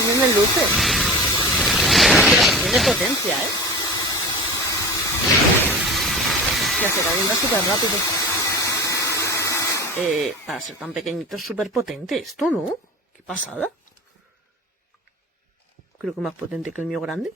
También en luces. Tiene potencia, ¿eh? Ya se calienta súper rápido. Para ser tan pequeñito es súper potente esto, ¿no? Qué pasada. Creo que más potente que el mío grande.